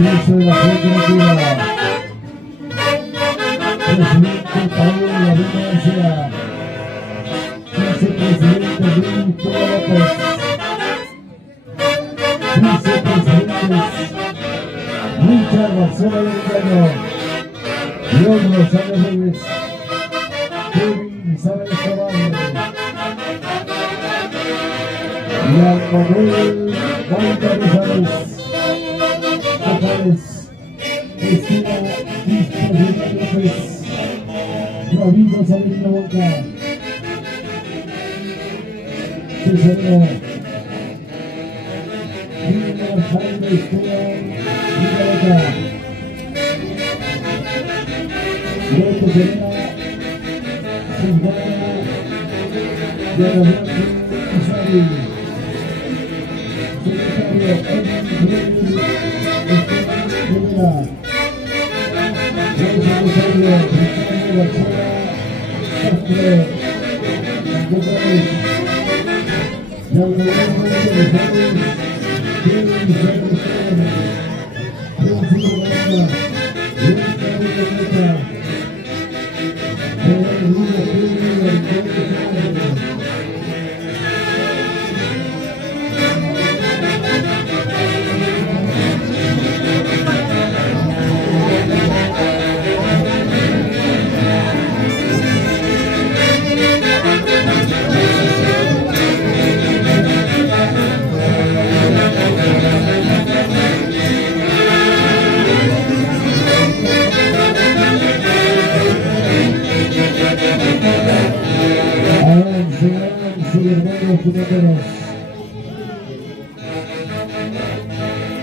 Eso de la Federativa. Presidente Pablo de la Vicepresidenta. Vicepresidente Luis Pérez López. Vicepresidentes Richard Barzola del Engaño, Dios Rosales Reyes, Kevin Isabel Escobar, Juan Manuel Blanca Rosales, González, Cristina Ismael López, Rabino Sabrina Boca, Cesarino, Lina Jaime Esteban, Lina López Serena, Silvana, Yarabianco, Isabel, Secretario Edwin Rivera, Rosa Rosario, Ricardo García, Castro, González, Yarabianco González, Kevin Isabel Escobar, Francisco García,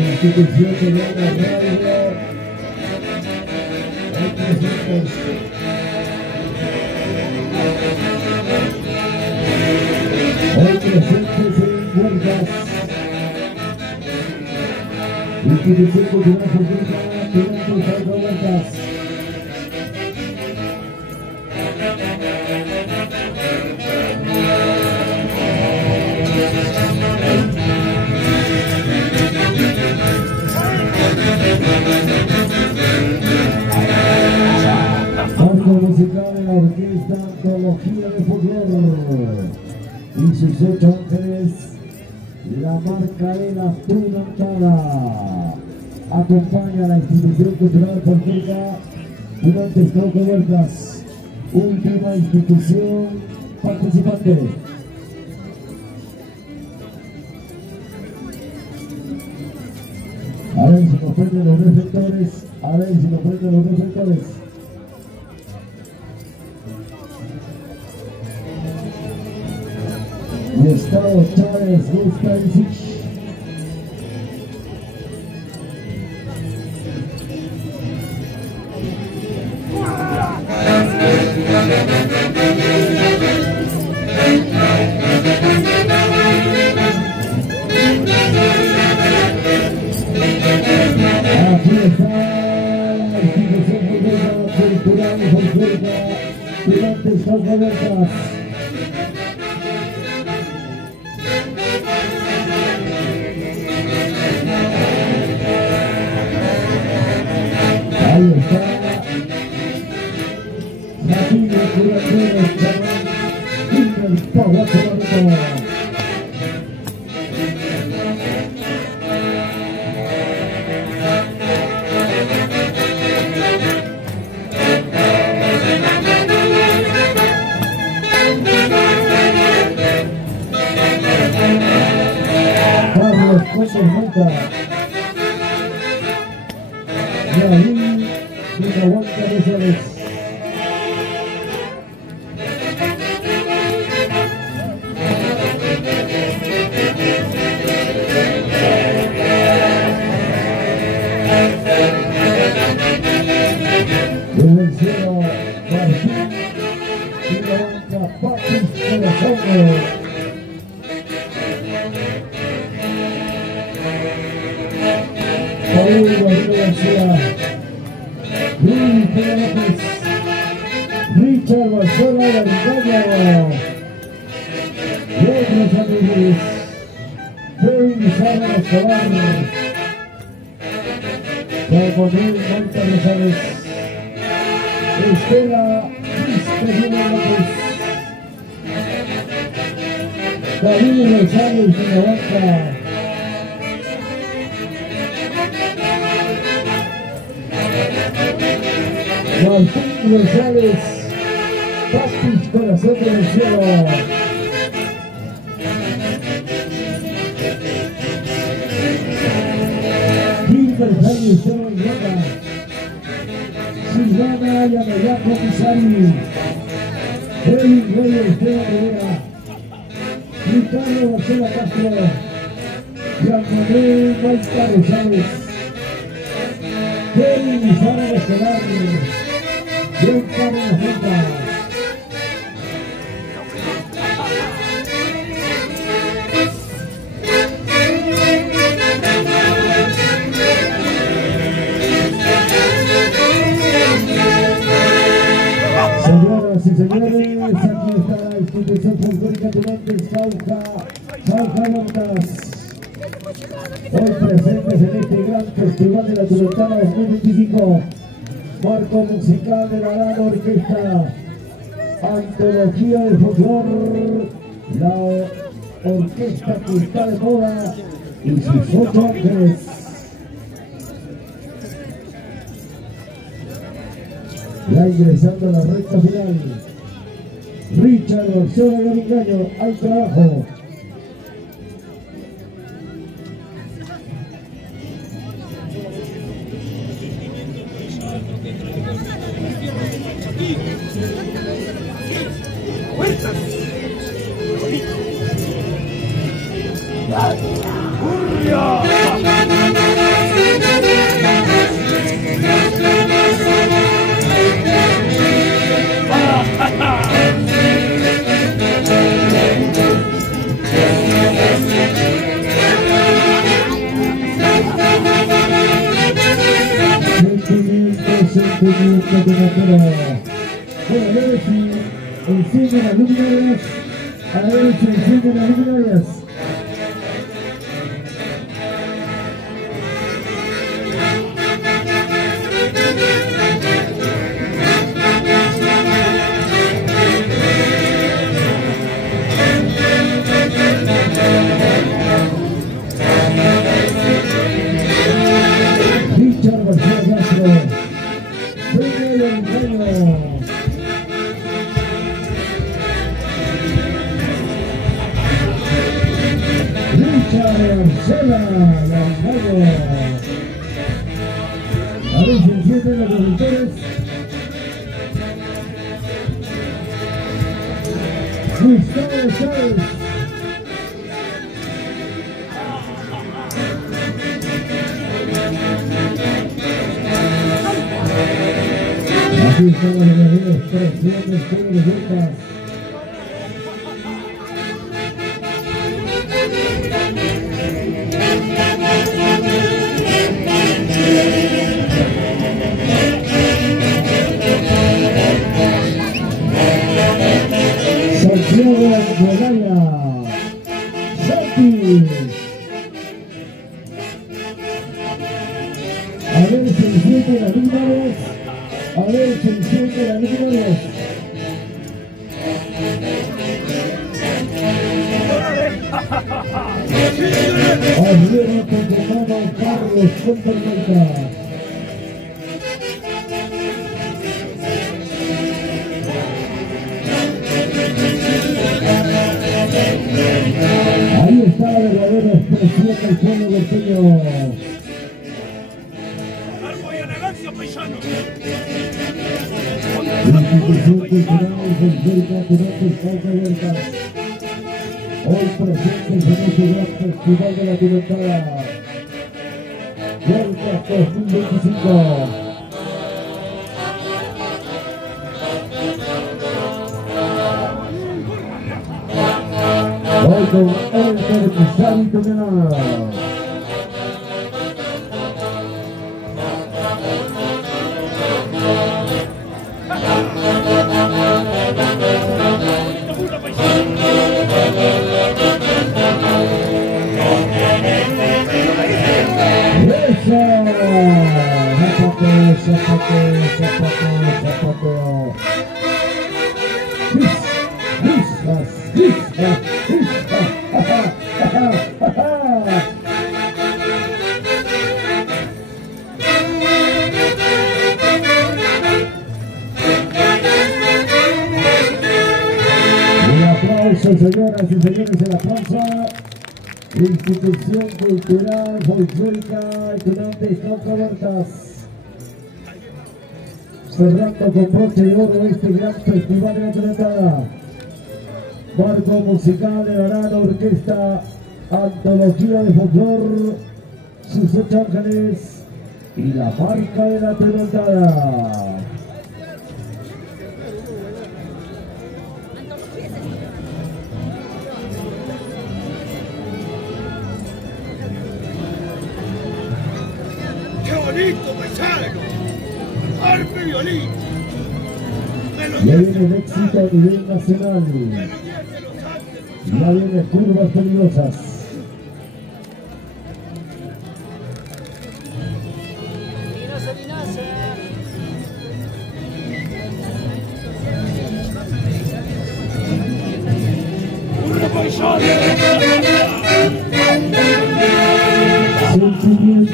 Institución de la radio, hay presentes. Hoy presentes en Huertas. Institución Cultural Pública, Durante Salva Huertas. Marco musical de la orquesta Antología de Folclore y sus 8 ángeles, la marca de la Tunantada. Acompaña a la institución cultural folclórica durante Escoco Huertas, última institución participante. A ver si nos prenden los reflectores, a ver si nos prenden los reflectores. Gustavo Chávez, Gustavicic. Aquí está la institución cultural y folclórica durante estas Huertas. Ahí está Jacinto Curaciones, Chamán, el Pahuacho Bonito. Carlos Cosas Monta, Yavín de la Huanca Rosales. Desde el cielo, Martín de la Huanca, Papis Corazón. Paul Rodrigo García, Luis Pérez López, Richard Barzola del Engaño, Dios Rosales, Kevin Isabel Escobar, Juan Manuel Monta Rosales, Estela Cristina López, David Rosales de la banca, Martín Rosales, Papis Corazón del Cielo, Gilbert Jaime Esteban Guerra, Silvana Yamayaco Pisari, Kevin Reyes Esteban Rivera, Ricardo Marcela Castro, Juan Manuel Monta Rosales, Kevin Sara Escolar, Juan Carlos Junta. Señoras y señores, aquí está la institución folclórica Tulantes Jauja Montas. Hoy presentes en este gran festival de la Tulantana 2025. Marco musical de la gran orquesta, antología del folclor, la orquesta que está de moda y sus 8 ángeles. Ya ingresando a la recta final, Richard García Garingaño al trabajo. Sentimiento de la a ver si encienden las luminarias, a ver si encienden las luminarias. Richard García Castro, Richard Arcela Langayo. A ver si encienden los conductores. Gustavo Chávez. Aquí estamos en las demostraciones con los vueltas. Santiago Bolaya, Santi. A ver si encienden las luminarias. A ver si encienden las luminarias. Arriba con Carlos Contormenta. Ahí está la verdadera expresión del pueblo norteño. Institución Cultural Folclórica Tulantes Jauja Montas. Hoy presentes en este gran festival de la Tulantana Vuelta 2025. Hoy con Elmer Pisari Tonela. ¡Eso! Señoras y señores, el aplauso. Institución Cultural Folclórica Tunantes Cauca Huertas, cerrando con broche de oro este gran festival de la Tunetada. Marco musical de Verano, orquesta, antología de folclor, sus 8 ángeles y la marca de la Tunetada. Bonito, paisano, arpe violín. Ya viene el éxito a nivel nacional. Ya vienen curvas peligrosas.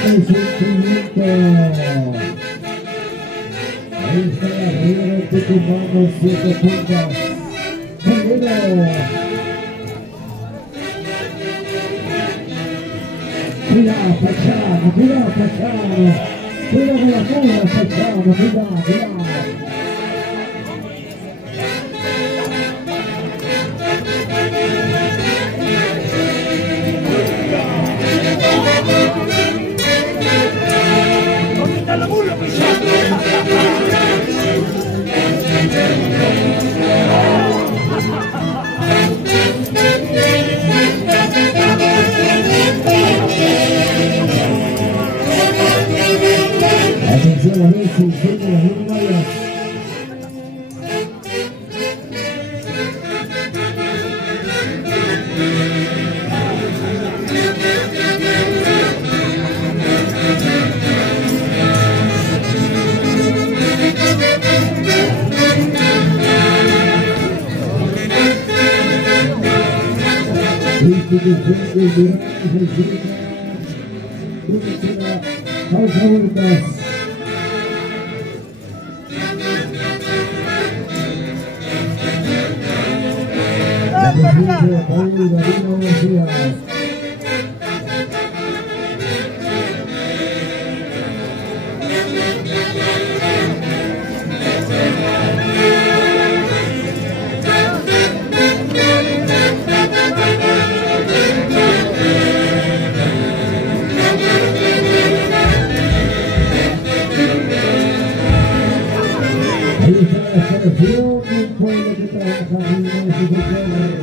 Sentimiento. Ahí está arriba de tu mano, 7 puntas. Primero. Cuidado, Pachano, cuidado, Pachano. Cuidado con la cola, Pachano, cuidado, cuidado. La mula, atención a Messi, enseña las luminarias. Cauca Huertas. La presencia de Paul Gabino García. Un pueblo que trabaja en su folclore.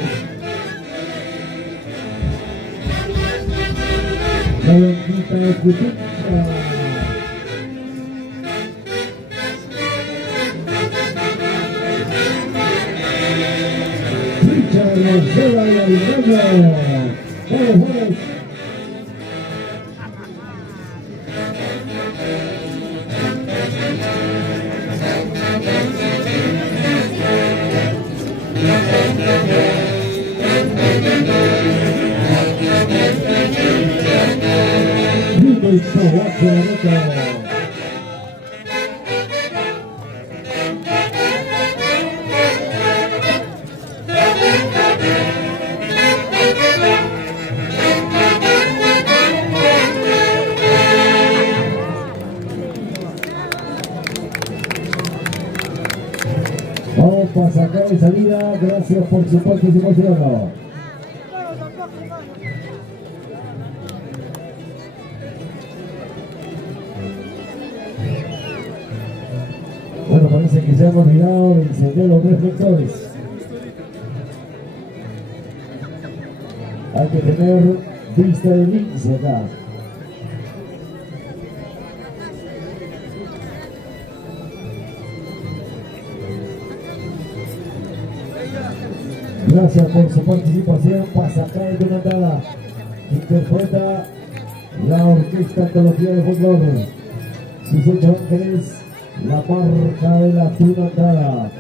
La bendita de Cutinca. Richard Marcela y Alvarado. ¡Vamos, vamos! Vamos para sacar de salida, gracias por su participación. Bueno, parece que se han olvidado de encender los reflectores. Hay que tener vista de lince acá. Gracias por su participación. Pasacay de Natada interpreta la orquesta antología de folclore. 18 Ángeles, la marca de la Tuna Entrada.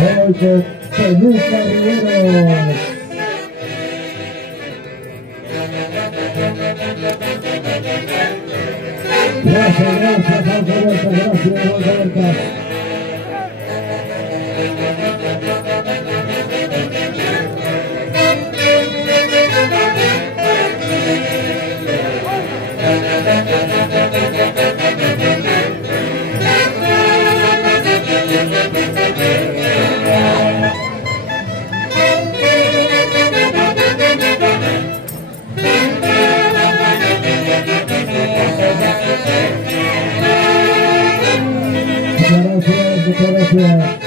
Hoy con Peluca Riveros. Gracias, Juanjo Huertas, gracias, Juanjo Huertas. Muchas gracias.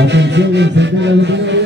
Atención, el sector de